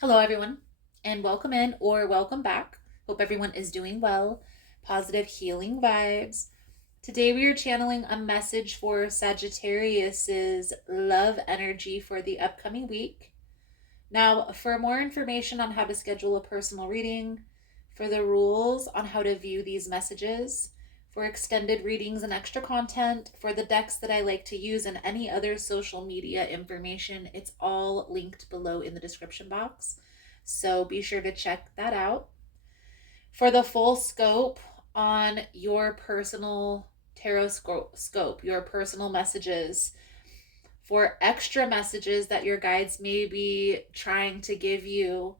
Hello, everyone, and welcome in or welcome back. Hope everyone is doing well. Positive healing vibes. Today, we are channeling a message for Sagittarius's love energy for the upcoming week. Now, for more information on how to schedule a personal reading, for the rules on how to view these messages, for extended readings and extra content, for the decks that I like to use, and any other social media information, it's all linked below in the description box. So be sure to check that out. For the full scope on your personal tarot scope, your personal messages, for extra messages that your guides may be trying to give you,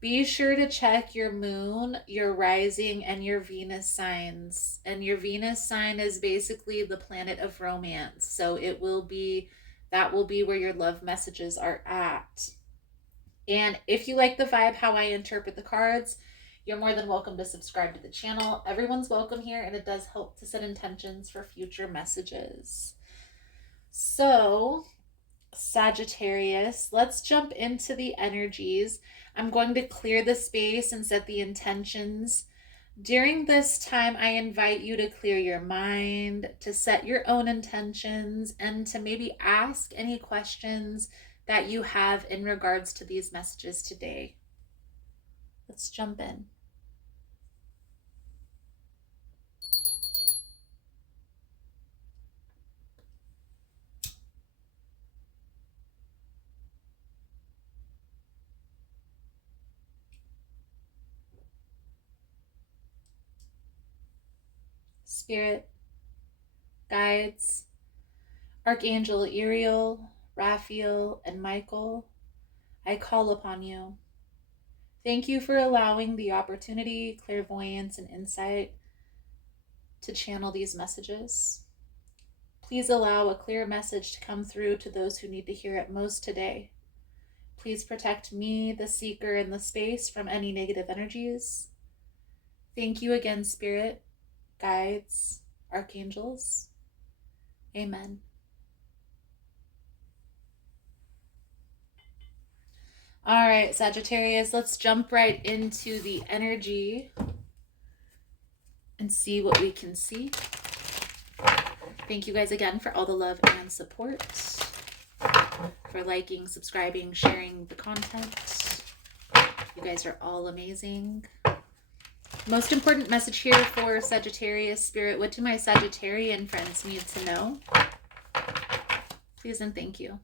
be sure to check your moon, your rising, and your Venus signs. And your Venus sign is basically the planet of romance. So that will be where your love messages are at. And if you like the vibe, how I interpret the cards, you're more than welcome to subscribe to the channel. Everyone's welcome here, and it does help to set intentions for future messages. So, Sagittarius, let's jump into the energies. I'm going to clear the space and set the intentions. During this time, I invite you to clear your mind, to set your own intentions, and to maybe ask any questions that you have in regards to these messages today. Let's jump in. Spirit, guides, Archangel Uriel, Raphael, and Michael, I call upon you. Thank you for allowing the opportunity, clairvoyance, and insight to channel these messages. Please allow a clear message to come through to those who need to hear it most today. Please protect me, the seeker, in the space from any negative energies. Thank you again, Spirit, guides, archangels. Amen. All right, Sagittarius, let's jump right into the energy and see what we can see. Thank you guys again for all the love and support, for liking, subscribing, sharing the content. You guys are all amazing. Most important message here for Sagittarius Spirit. What do my Sagittarian friends need to know? Please and thank you.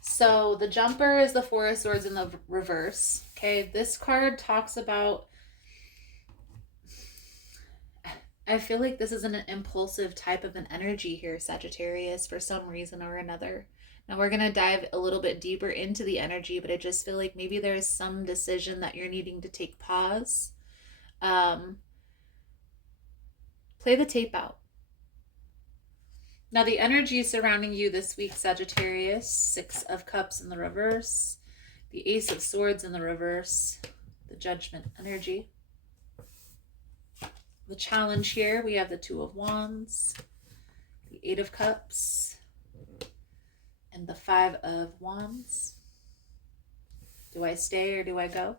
So the jumper is the Four of Swords in the reverse. Okay, this card talks about, I feel like this is an impulsive type of an energy here, Sagittarius, for some reason or another. Now we're going to dive a little bit deeper into the energy, but I just feel like maybe there's some decision that you're needing to take pause. Play the tape out. Now the energy surrounding you this week, Sagittarius, Six of Cups in the reverse, the Ace of Swords in the reverse, the Judgment energy. The challenge here, we have the Two of Wands, the Eight of Cups, and the Five of Wands. Do I stay or do I go?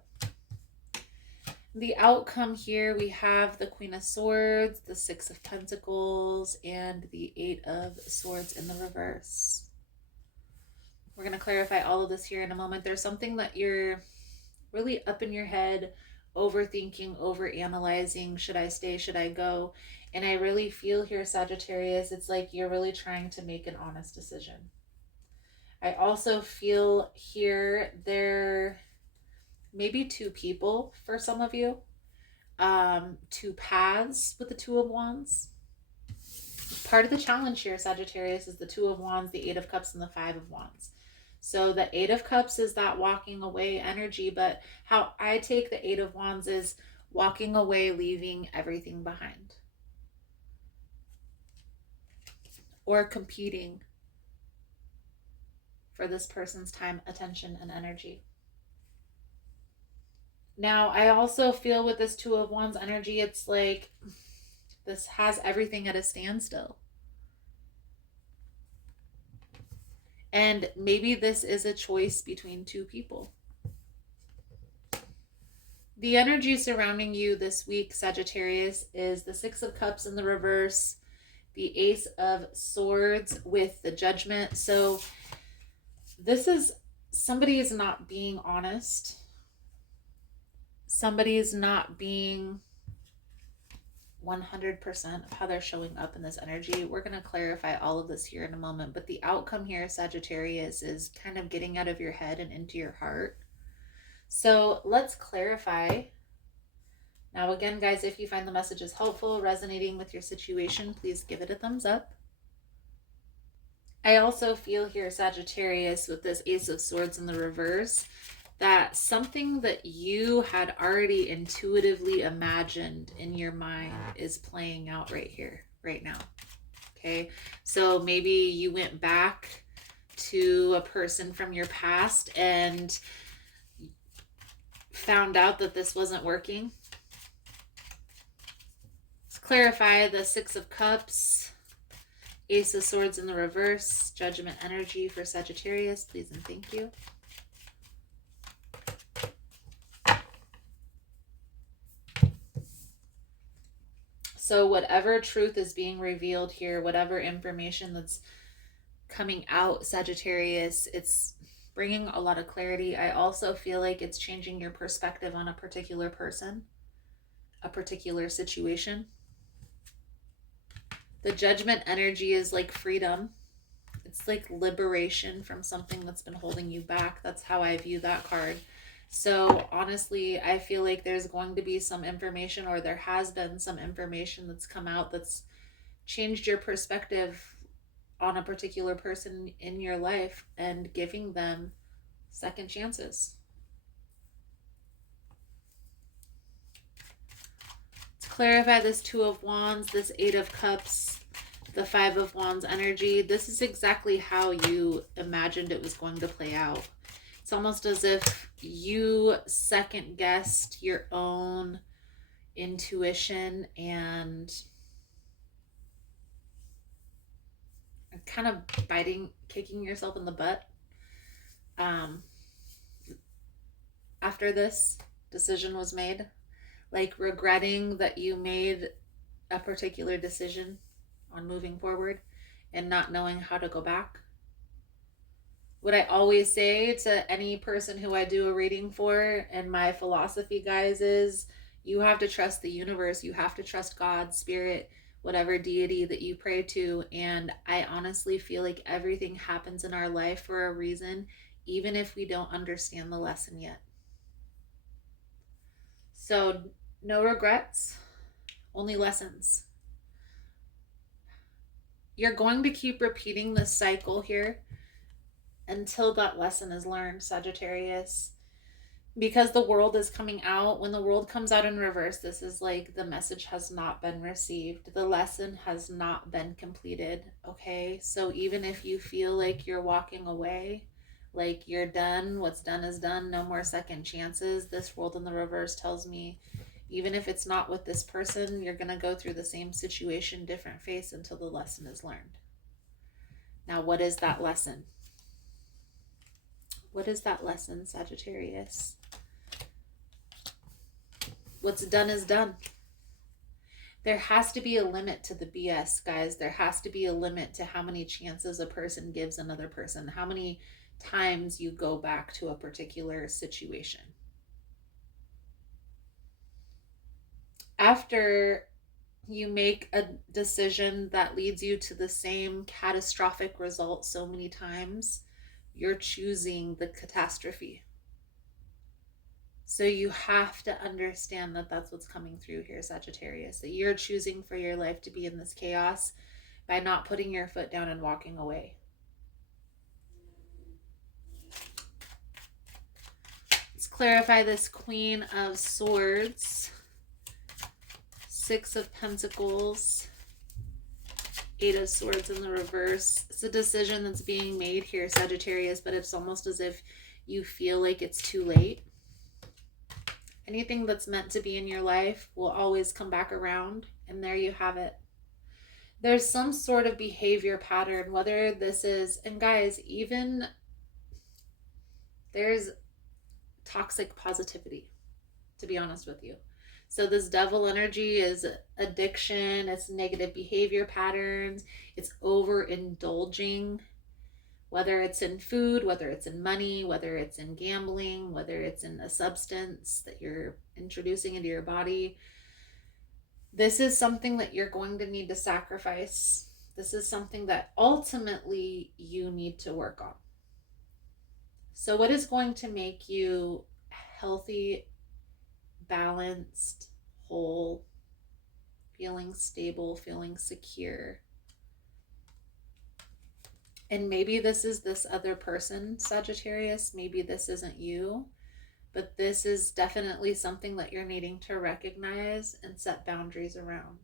The outcome here, we have the Queen of Swords, the Six of Pentacles, and the Eight of Swords in the reverse. We're going to clarify all of this here in a moment. There's something that you're really up in your head, overthinking, overanalyzing. Should I stay? Should I go? And I really feel here, Sagittarius, it's like you're really trying to make an honest decision. I also feel here there may be two people for some of you, two paths with the Two of Wands. Part of the challenge here, Sagittarius, is the Two of Wands, the Eight of Cups, and the Five of Wands. So the Eight of Cups is that walking away energy, but how I take the Eight of Wands is walking away, leaving everything behind. or competing for this person's time, attention, and energy. Now, I also feel with this Two of Wands energy, it's like this has everything at a standstill. And maybe this is a choice between two people. The energy surrounding you this week, Sagittarius, is the Six of Cups in the reverse, the Ace of Swords with the Judgment. So this is somebody is not being honest. Somebody is not being 100% of how they're showing up in this energy. We're going to clarify all of this here in a moment. But the outcome here, Sagittarius, is kind of getting out of your head and into your heart. So let's clarify. Now, again, guys, if you find the messages helpful, resonating with your situation, please give it a thumbs up. I also feel here, Sagittarius, with this Ace of Swords in the reverse, that something that you had already intuitively imagined in your mind is playing out right here, right now. Okay, so maybe you went back to a person from your past and found out that this wasn't working. Let's clarify the Six of Cups, Ace of Swords in the reverse, Judgment energy for Sagittarius, please and thank you. So whatever truth is being revealed here, whatever information that's coming out, Sagittarius, it's bringing a lot of clarity. I also feel like it's changing your perspective on a particular person, a particular situation. The Judgment energy is like freedom. It's like liberation from something that's been holding you back. That's how I view that card. So honestly, I feel like there's going to be some information, or there has been some information that's come out that's changed your perspective on a particular person in your life and giving them second chances. To clarify this Two of Wands, this Eight of Cups, the Five of Wands energy, this is exactly how you imagined it was going to play out. It's almost as if you second guessed your own intuition and kind of kicking yourself in the butt after this decision was made, like regretting that you made a particular decision on moving forward and not knowing how to go back. What I always say to any person who I do a reading for, and my philosophy, guys, is you have to trust the universe. You have to trust God, spirit, whatever deity that you pray to. And I honestly feel like everything happens in our life for a reason, even if we don't understand the lesson yet. So no regrets, only lessons. You're going to keep repeating this cycle here until that lesson is learned, Sagittarius. Because the world is coming out. When the world comes out in reverse, this is like the message has not been received. The lesson has not been completed. Okay, so even if you feel like you're walking away, like you're done, what's done is done, no more second chances, this world in the reverse tells me, even if it's not with this person, you're going to go through the same situation, different face, until the lesson is learned. Now, what is that lesson? What is that lesson, Sagittarius? What's done is done. There has to be a limit to the BS, guys. There has to be a limit to how many chances a person gives another person, how many times you go back to a particular situation. After you make a decision that leads you to the same catastrophic result so many times, you're choosing the catastrophe. So you have to understand that that's what's coming through here, Sagittarius, that you're choosing for your life to be in this chaos by not putting your foot down and walking away. Let's clarify this Queen of Swords, Six of Pentacles, Eight of Swords in the reverse. It's a decision that's being made here, Sagittarius, but it's almost as if you feel like it's too late. Anything that's meant to be in your life will always come back around, and there you have it. There's some sort of behavior pattern, whether this is, and guys, even there's toxic positivity, to be honest with you. So this devil energy is addiction, it's negative behavior patterns, it's overindulging, whether it's in food, whether it's in money, whether it's in gambling, whether it's in a substance that you're introducing into your body. This is something that you're going to need to sacrifice. This is something that ultimately you need to work on. So what is going to make you healthy, balanced, whole, feeling stable, feeling secure? And maybe this is this other person, Sagittarius. Maybe this isn't you, but this is definitely something that you're needing to recognize and set boundaries around.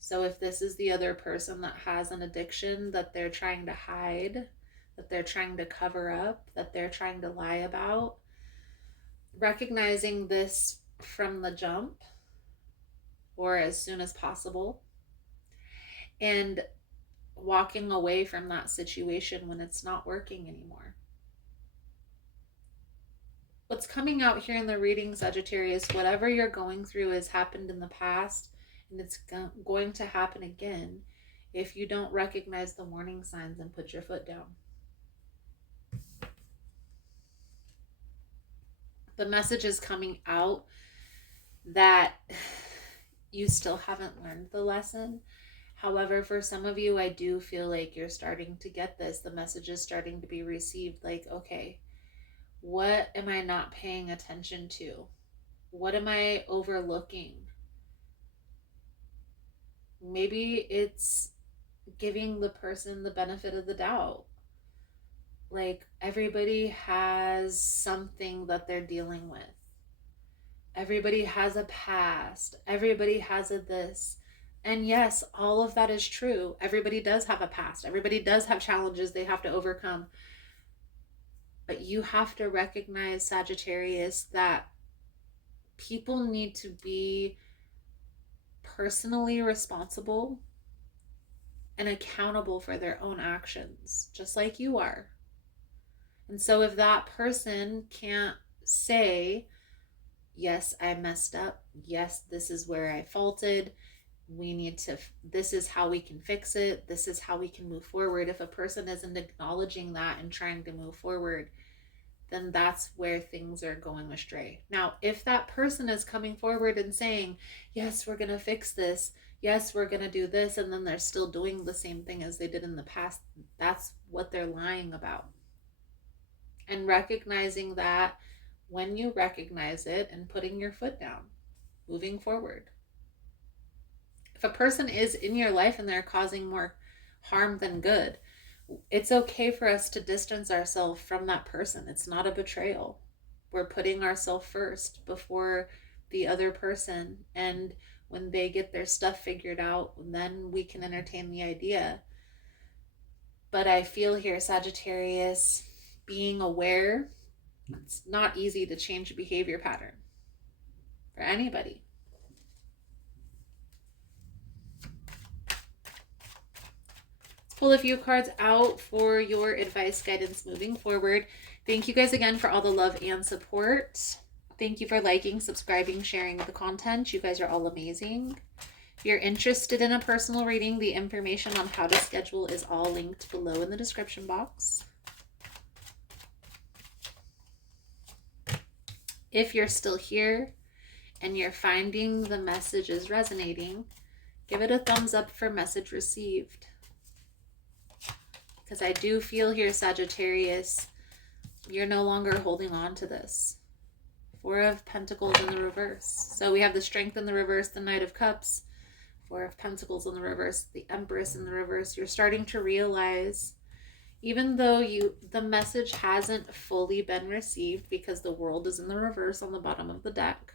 So if this is the other person that has an addiction that they're trying to hide, that they're trying to cover up, that they're trying to lie about, recognizing this from the jump or as soon as possible, and walking away from that situation when it's not working anymore. What's coming out here in the reading, Sagittarius, whatever you're going through has happened in the past, and it's going to happen again if you don't recognize the warning signs and put your foot down. The message is coming out that you still haven't learned the lesson. However, for some of you, I do feel like you're starting to get this. The message is starting to be received. Like, okay, what am I not paying attention to? What am I overlooking? Maybe it's giving the person the benefit of the doubt. Like, everybody has something that they're dealing with. Everybody has a past. Everybody has a this. And yes, all of that is true. Everybody does have a past. Everybody does have challenges they have to overcome. But you have to recognize, Sagittarius, that people need to be personally responsible and accountable for their own actions, just like you are. And so if that person can't say, yes, I messed up. Yes, this is where I faulted. This is how we can fix it. This is how we can move forward. If a person isn't acknowledging that and trying to move forward, then that's where things are going astray. Now, if that person is coming forward and saying, yes, we're going to fix this. Yes, we're going to do this. And then they're still doing the same thing as they did in the past. That's what they're lying about. And recognizing that when you recognize it and putting your foot down, moving forward. If a person is in your life and they're causing more harm than good, it's okay for us to distance ourselves from that person. It's not a betrayal. We're putting ourselves first before the other person. And when they get their stuff figured out, then we can entertain the idea. But I feel here, Sagittarius, being aware, it's not easy to change a behavior pattern for anybody. Let's pull a few cards out for your advice, guidance moving forward. Thank you guys again for all the love and support. Thank you for liking, subscribing, sharing the content. You guys are all amazing. If you're interested in a personal reading, the information on how to schedule is all linked below in the description box. If you're still here and you're finding the message is resonating, give it a thumbs up for message received. Because I do feel here, Sagittarius, you're no longer holding on to this. Four of Pentacles in the reverse. So we have the Strength in the reverse, the Knight of Cups, Four of Pentacles in the reverse, the Empress in the reverse. You're starting to realize, even though the message hasn't fully been received because the World is in the reverse on the bottom of the deck,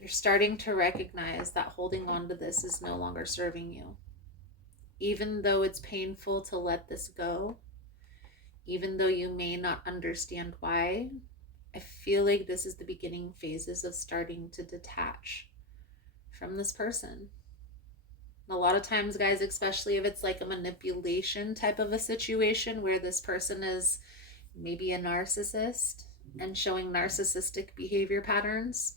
you're starting to recognize that holding on to this is no longer serving you. even though it's painful to let this go, even though you may not understand why, I feel like this is the beginning phases of starting to detach from this person. A lot of times, guys, especially if it's like a manipulation type of a situation where this person is maybe a narcissist and showing narcissistic behavior patterns,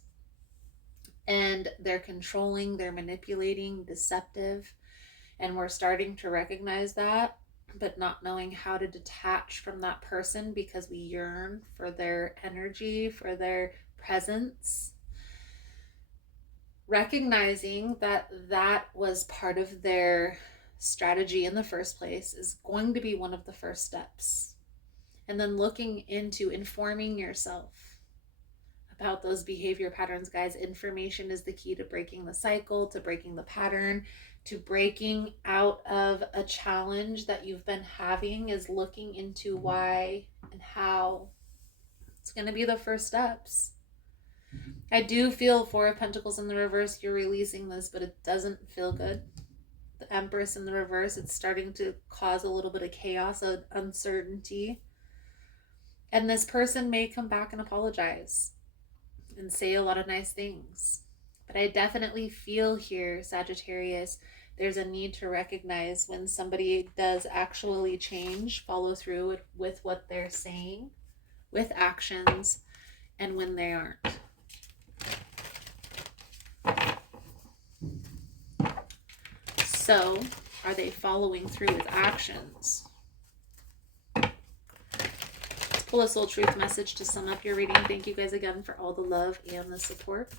and they're controlling, they're manipulating, deceptive, and we're starting to recognize that, but not knowing how to detach from that person because we yearn for their energy, for their presence. Recognizing that that was part of their strategy in the first place is going to be one of the first steps. And then looking into informing yourself about those behavior patterns, guys. Information is the key to breaking the cycle, to breaking the pattern, to breaking out of a challenge that you've been having, is looking into why and how. It's going to be the first steps. I do feel Four of Pentacles in the reverse. You're releasing this, but it doesn't feel good. The Empress in the reverse, it's starting to cause a little bit of chaos, of uncertainty. And this person may come back and apologize and say a lot of nice things. But I definitely feel here, Sagittarius, there's a need to recognize when somebody does actually change, follow through with what they're saying, with actions, and when they aren't. So, are they following through with actions? Let's pull a soul truth message to sum up your reading. Thank you guys again for all the love and the support.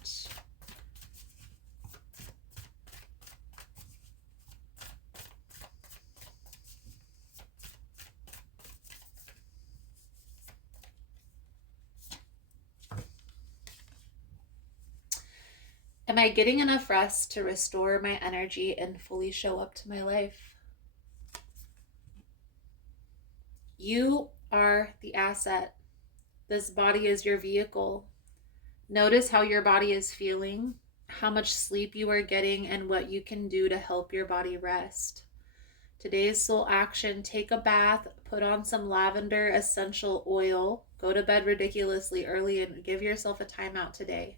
Am I getting enough rest to restore my energy and fully show up to my life? You are the asset. This body is your vehicle. Notice how your body is feeling, how much sleep you are getting, and what you can do to help your body rest. Today's soul action: take a bath, put on some lavender essential oil, go to bed ridiculously early, and give yourself a timeout today.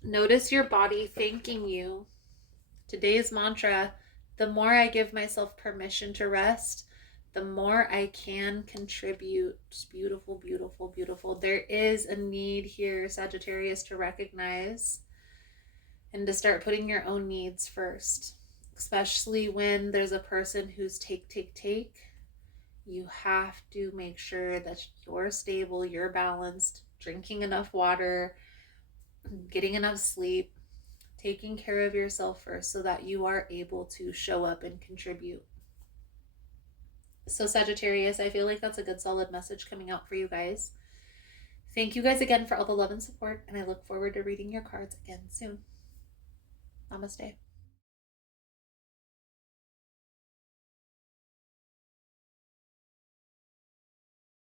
Notice your body thanking you. Today's mantra: the more I give myself permission to rest, the more I can contribute. Beautiful, beautiful, beautiful. There is a need here, Sagittarius, to recognize and to start putting your own needs first, especially when there's a person who's take. You have to make sure that you're stable, you're balanced, drinking enough water, getting enough sleep, taking care of yourself first so that you are able to show up and contribute. So Sagittarius, I feel like that's a good solid message coming out for you guys. Thank you guys again for all the love and support, and I look forward to reading your cards again soon. Namaste.